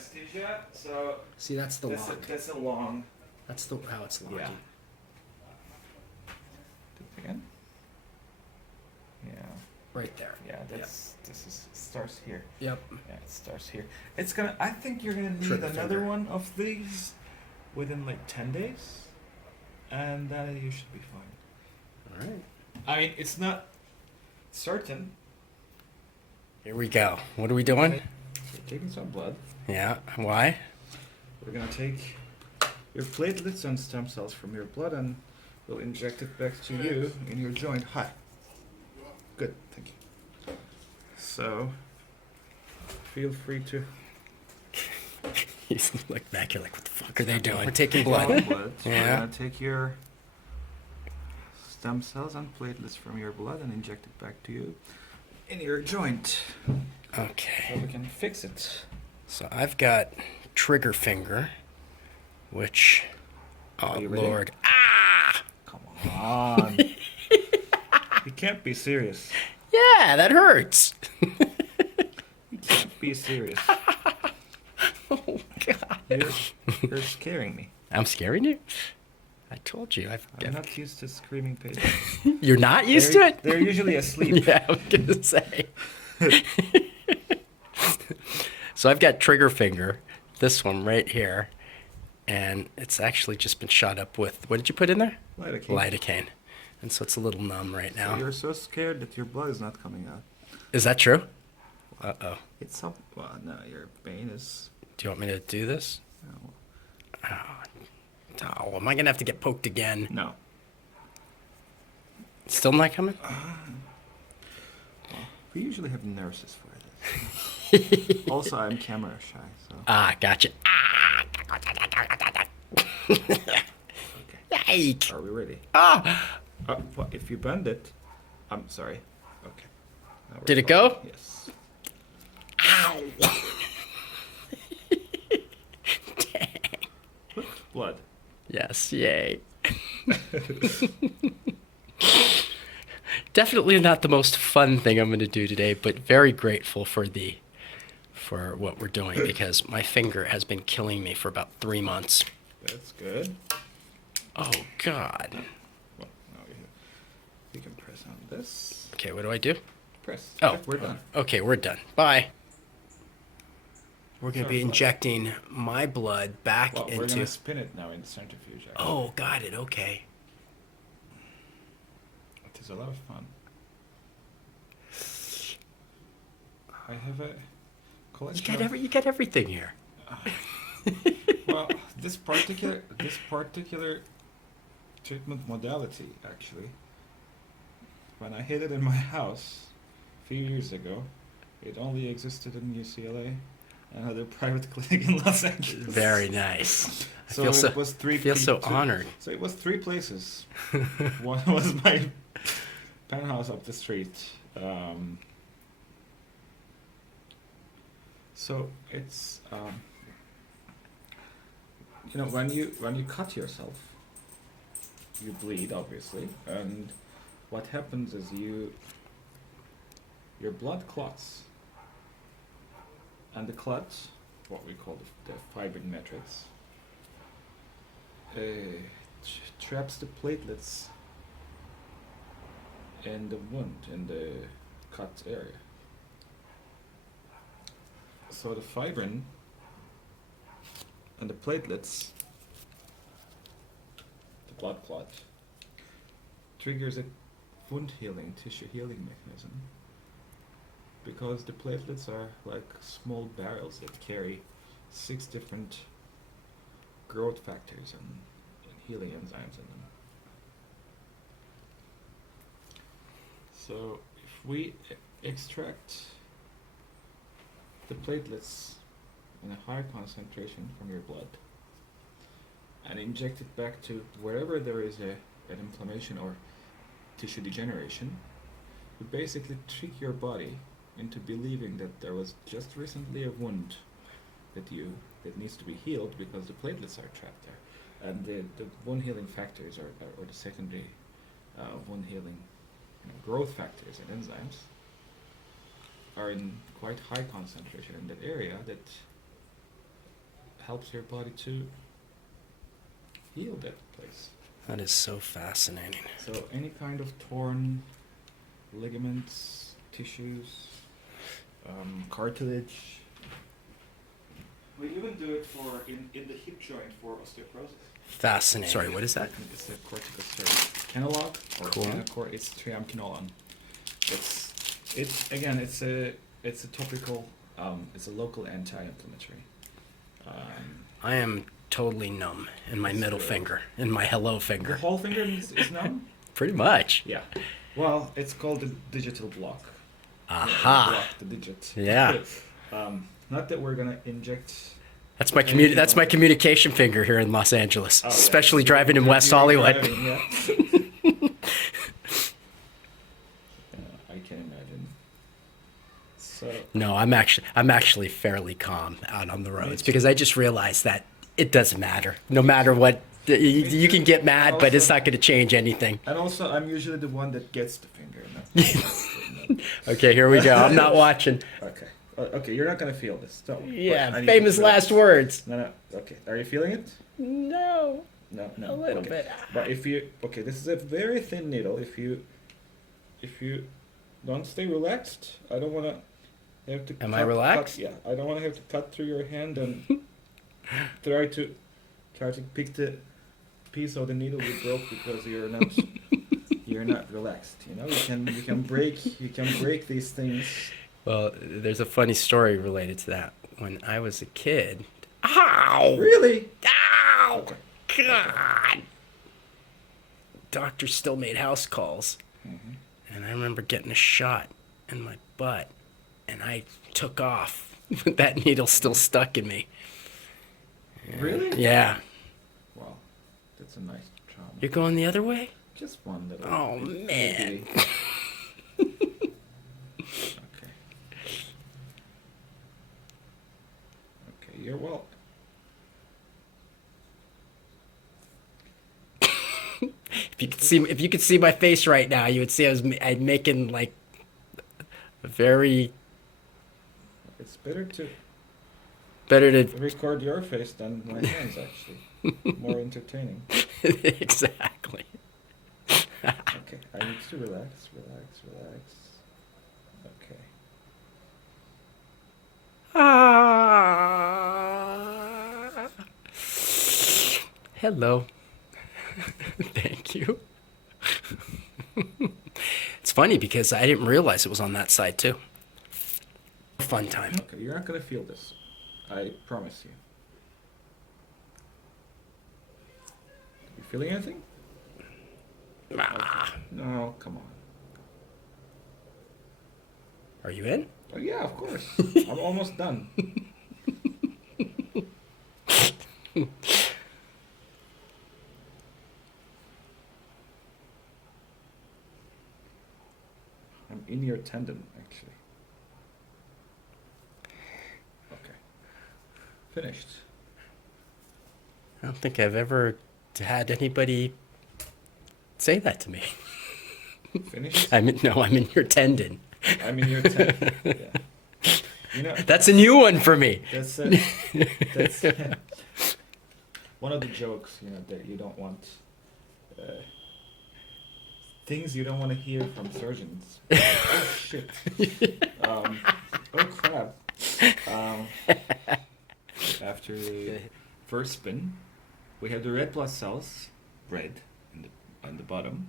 anesthesia. So see, that's the that's lock. that's a long. That's the how it's locking. Yeah. Do it again. Yeah. Right there. Yeah. This is starts here. Yep. Yeah, it starts here. It's gonna. I think you're gonna need Trigger another finger. one of these within like 10 days, and then you should be fine. All right. I mean, it's not certain. Here we go. What are we doing? Okay. We're taking some blood. Yeah. Why? We're gonna take your platelets and stem cells from your blood, and we'll inject it back to you in your joint. Hi. Good. Thank you. So, feel free to. You look back. You're like, what the fuck are they doing? We're taking blood. blood. We're Yeah. gonna take your stem cells and platelets from your blood and inject it back to you in your joint. So Okay. we can fix it. So I've got trigger finger, which, oh Are you ready? Lord, ah! Come on. You can't be serious. Yeah, that hurts. You can't be serious. Oh God. You're scaring me. I'm scaring you. I told you. I'm not used to screaming patients. You're not used to it. They're usually asleep. Yeah, I was gonna say. So I've got trigger finger, this one right here, and it's actually just been shot up with, what did you put in there? Lidocaine. Lidocaine. And so it's a little numb right now. So you're so scared that your blood is not coming out. Is that true? Uh-oh. It's up. Well, no, your vein is. Do you want me to do this? No. Oh, am I gonna have to get poked again? No. Still not coming? We usually have nurses for this. Also, I'm camera shy, so. Ah, gotcha. Ah. Okay. Yike. Are we ready? Ah. Well, if you bend it, I'm sorry. Okay. Now we're Did it fine. go? Yes. Ow. Blood. Yes, yay. Definitely not the most fun thing I'm going to do today, but very grateful for what we're doing because my finger has been killing me for about 3 months. That's good. Oh God. Well, now we can press on this. Okay, what do I do? Press. Oh, We're done. Okay, we're done. Bye. We're going to Sorry, be blood. injecting my blood back Well, we're into. gonna spin it now in the centrifuge. Actually. Oh, got it. Okay. It is a lot of fun. I have a You collection. got everything here. Well, this particular treatment modality, actually, when I hid it in my house a few years ago, it only existed in UCLA and other private clinic in Los Angeles. Very nice. I So feel so, it was three. feel so two- honored. So it was 3 places. One was my penthouse up the street. So it's when you cut yourself, you bleed obviously, and what happens is your blood clots, and the clots, what we call the fibrin matrix, traps the platelets in the wound, in the cut area. So the fibrin and the platelets, the blood clot, triggers a wound healing, tissue healing mechanism, because the platelets are like small barrels that carry 6 different growth factors and healing enzymes in them. So if we extract the platelets in a high concentration from your blood and inject it back to wherever there is an inflammation or tissue degeneration, you basically trick your body into believing that there was just recently a wound that needs to be healed because the platelets are trapped there, and the wound healing factors or the secondary wound healing growth factors and enzymes are in quite high concentration in that area that helps your body to heal that place. That is so fascinating. So any kind of torn ligaments, tissues, cartilage. We even do it for in the hip joint for osteoporosis. Fascinating. Sorry, what is that? It's a corticosteroid analog or Cool. It's triamcinolone. It's a topical. It's a local anti-inflammatory. I am totally numb in my middle finger, in my hello The finger. whole finger is numb. Pretty much. Yeah. Well, it's called the digital block. Aha. Block the digit. Yeah. Not that we're gonna inject. That's my That's my communication finger here in Los Angeles, Oh, yeah. especially So driving in you're West Hollywood. driving, yeah. I can imagine. So. No, I'm actually fairly calm out on the roads because I just realized that it doesn't matter. No matter what, you can get mad, but it's not going to change anything. And also, I'm usually the one that gets the finger. Okay, here we go. I'm not watching. Okay. Okay, you're not gonna feel this. Don't. Yeah, but I need famous to feel last it. words. No. Okay. Are you feeling it? No. No. A little okay. bit. But if you this is a very thin needle. If you don't stay relaxed, I don't wanna have to. Am I relaxed? Yeah, I don't wanna have to cut through your hand and try to pick the piece of the needle you broke because you're not relaxed. You know, you can break these things. Well, there's a funny story related to that. When I was a kid. Ow! Really? Ow! Okay. God! Doctor still made house calls. Mm-hmm. And I remember getting a shot in my butt. And I took off. That needle still stuck in me. Really? Yeah. Wow, that's a nice trauma. You're going the other way? Just one little. Oh, man. Okay. Okay, you're well. If you could see my face right now, you would see I'm making like a very It's better to to record your face than my hands, actually. More entertaining. exactly. Okay, I need to relax. Okay. Hello. Thank you. It's funny because I didn't realize it was on that side too. Fun time. Okay, you're not gonna feel this. I promise you. You feeling anything? Ah. No, come on. Are you in? Oh yeah, of course. I'm almost done. I'm in your tendon, actually. Okay. Finished. I don't think I've ever had anybody say that to me. Finished? I'm in your tendon. I'm in your tendon. Yeah. You know, That's a new one for me. that's one of the jokes, that you don't want. Things you don't want to hear from surgeons. Oh shit. Oh crap. After the first spin, we have the red blood cells, red, on the bottom.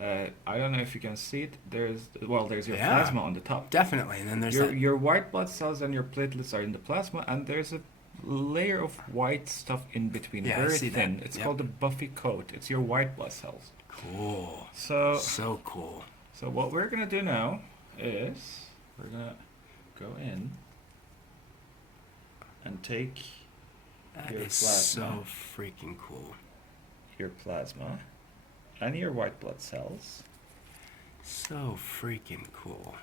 I don't know if you can see it. There's your plasma on the top. Definitely, and then there's Your white blood cells and your platelets are in the plasma, and there's a layer of white stuff in between. Yeah, I very see that. thin. It's Yep. called the buffy coat. It's your white blood cells. Cool. So Cool. So what we're gonna do now is we're gonna go in and take That your is plasma, so freaking cool. And your white blood cells, So freaking cool.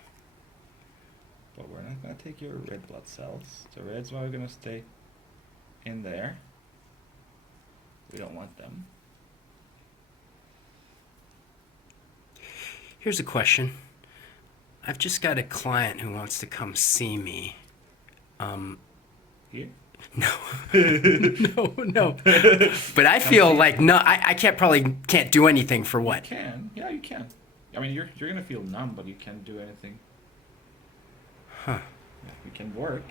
but we're not gonna take your red blood cells. The reds are gonna stay in there. We don't want them. Here's a question. I've just got a client who wants to come see me. Here? No. No. But I feel like I can't do anything for what? You can. Yeah, you can. I mean, you're gonna feel numb, but you can't do anything. Huh. Yeah, you can work.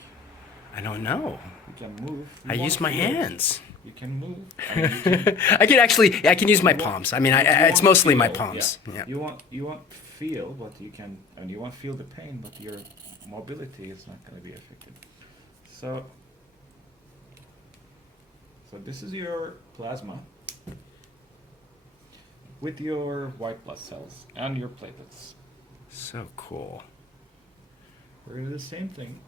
I don't know. You can move. I use my hands. You can move. I mean, you can, I can use my palms. I mean, it's mostly my palms. Yeah. You won't feel, but you can. I mean, you won't feel the pain, but your mobility is not going to be affected. So this is your plasma with your white blood cells and your platelets. So cool. We're going to do the same thing.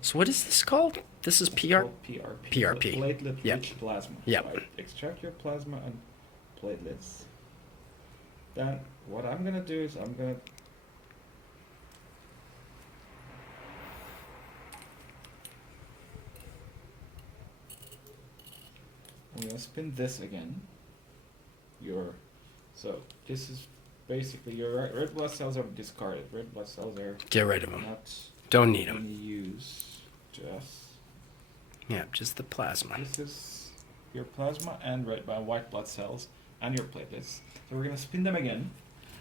So what is this called? This is PR? PRP. PRP. Platelet-rich plasma. Yep. Right? Extract your plasma and platelets. Then what I'm going to do is I'm going to spin this again. So this is basically your red blood cells are discarded. Red blood cells are Get rid of them. not Don't need them. any use to us. Yeah, just the plasma. This is your plasma and white blood cells and your platelets. So we're gonna spin them again.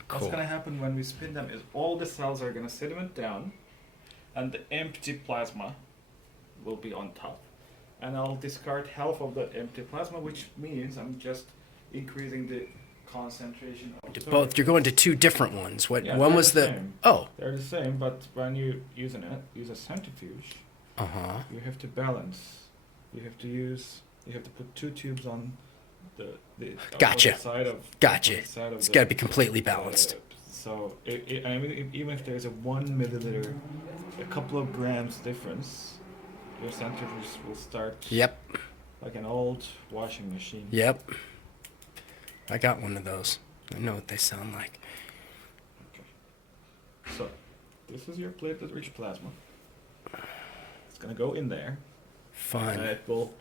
Cool. What's gonna happen when we spin them is all the cells are gonna sediment down, and the empty plasma will be on top. And I'll discard half of the empty plasma, which means I'm just increasing the concentration of Both. You're going to two different ones. What? Yeah, one they're was the the. same. Oh. They're the same, but when you use a centrifuge, you have to balance. You have to put two tubes on the Gotcha. opposite side of Gotcha. opposite side of It's the- got to be completely balanced. So I mean, even if there's a 1 milliliter, a couple of grams difference, your centrifuge will start Yep. like an old washing machine. Yep. I got one of those. I know what they sound like. Okay. So this is your platelet-rich plasma. It's gonna go in there. Fun. And it will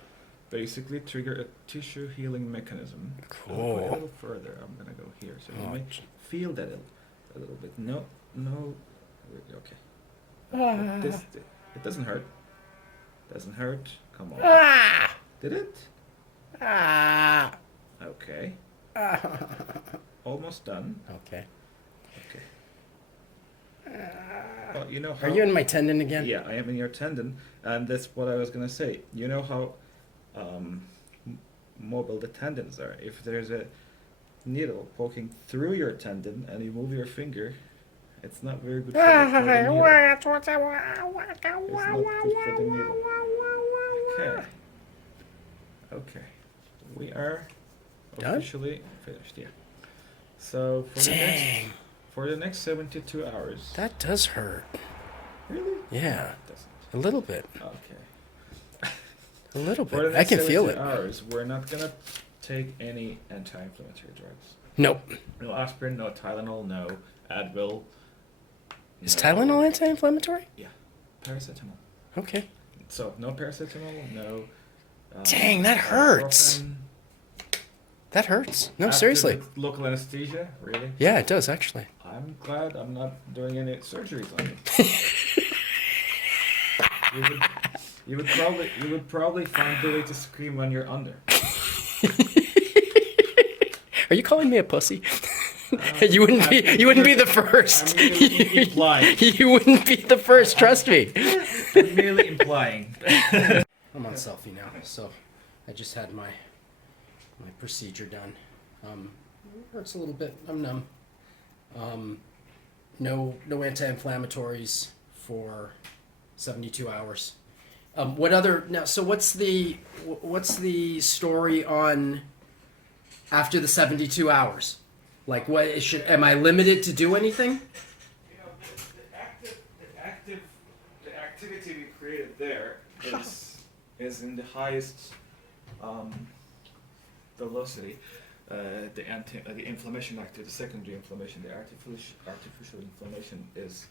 basically trigger a tissue healing mechanism. Cool. I'll go a little further. I'm gonna go here, so you Oh, may feel that a little bit. No. Okay. This it doesn't hurt. Doesn't hurt. Come on. Did it? Okay. Almost done. Okay. Okay. Well, you know how. Are you in my tendon again? Yeah, I am in your tendon, and that's what I was gonna say. You know how mobile the tendons are. If there's a needle poking through your tendon and you move your finger, it's not very good for the needle. It's not good for the needle. Okay. Okay. We are Done? officially finished. Yeah. So Dang. for the next 72 hours. That does hurt. Really? Yeah. It doesn't. A little bit. Okay. A little For the bit. I next can feel 72 it. hours, we're not gonna take any anti-inflammatory drugs. Nope. No aspirin, no Tylenol, no Advil. Is no- Tylenol anti-inflammatory? Yeah, paracetamol. Okay. So no paracetamol, no. Dang, that hurts. ibuprofen. That hurts. No, After seriously. the local anesthesia, really? Yeah, it does actually. I'm glad I'm not doing any surgeries on you. You would probably find the way to scream when you're under. Are you calling me a pussy? You wouldn't be the first. I'm merely implying. You wouldn't be the first, trust me. I'm merely implying. I'm on selfie now, so I just had my procedure done. Hurts a little bit. I'm numb. No anti-inflammatories for 72 hours. What other now? So what's the story on after the 72 hours? Like am I limited to do anything? You know, the activity we created there is in the highest velocity. The inflammation activity, the secondary inflammation, the artificial inflammation is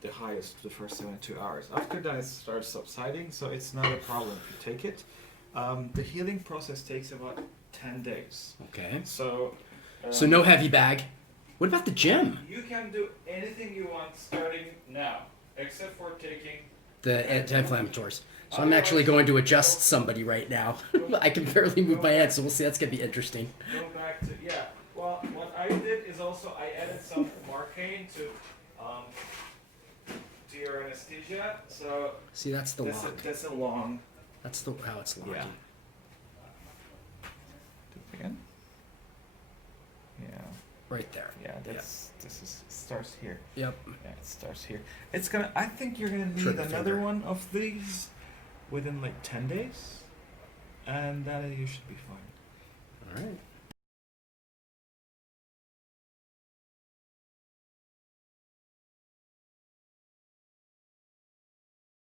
the highest for the first 72 hours. After that, it starts subsiding, so it's not a problem if you take it. The healing process takes about 10 days. Okay. So No heavy bag. What about the gym? you can do anything you want starting now, except for taking the anti-inflammatories. So I'm actually going to adjust somebody right now. I can barely move my hand, so we'll see. That's gonna be interesting. Go back to Well, what I did is also I added some Marcaine to your anesthesia. So See, that's the lock. that's a long. That's the how it's locking. Yeah. Do it again. Yeah. Right there. Yeah. This starts here. Yep. Yeah, it starts here. It's gonna. I think you're gonna need Trigger another finger. one of these within like 10 days, and then you should be fine. All right.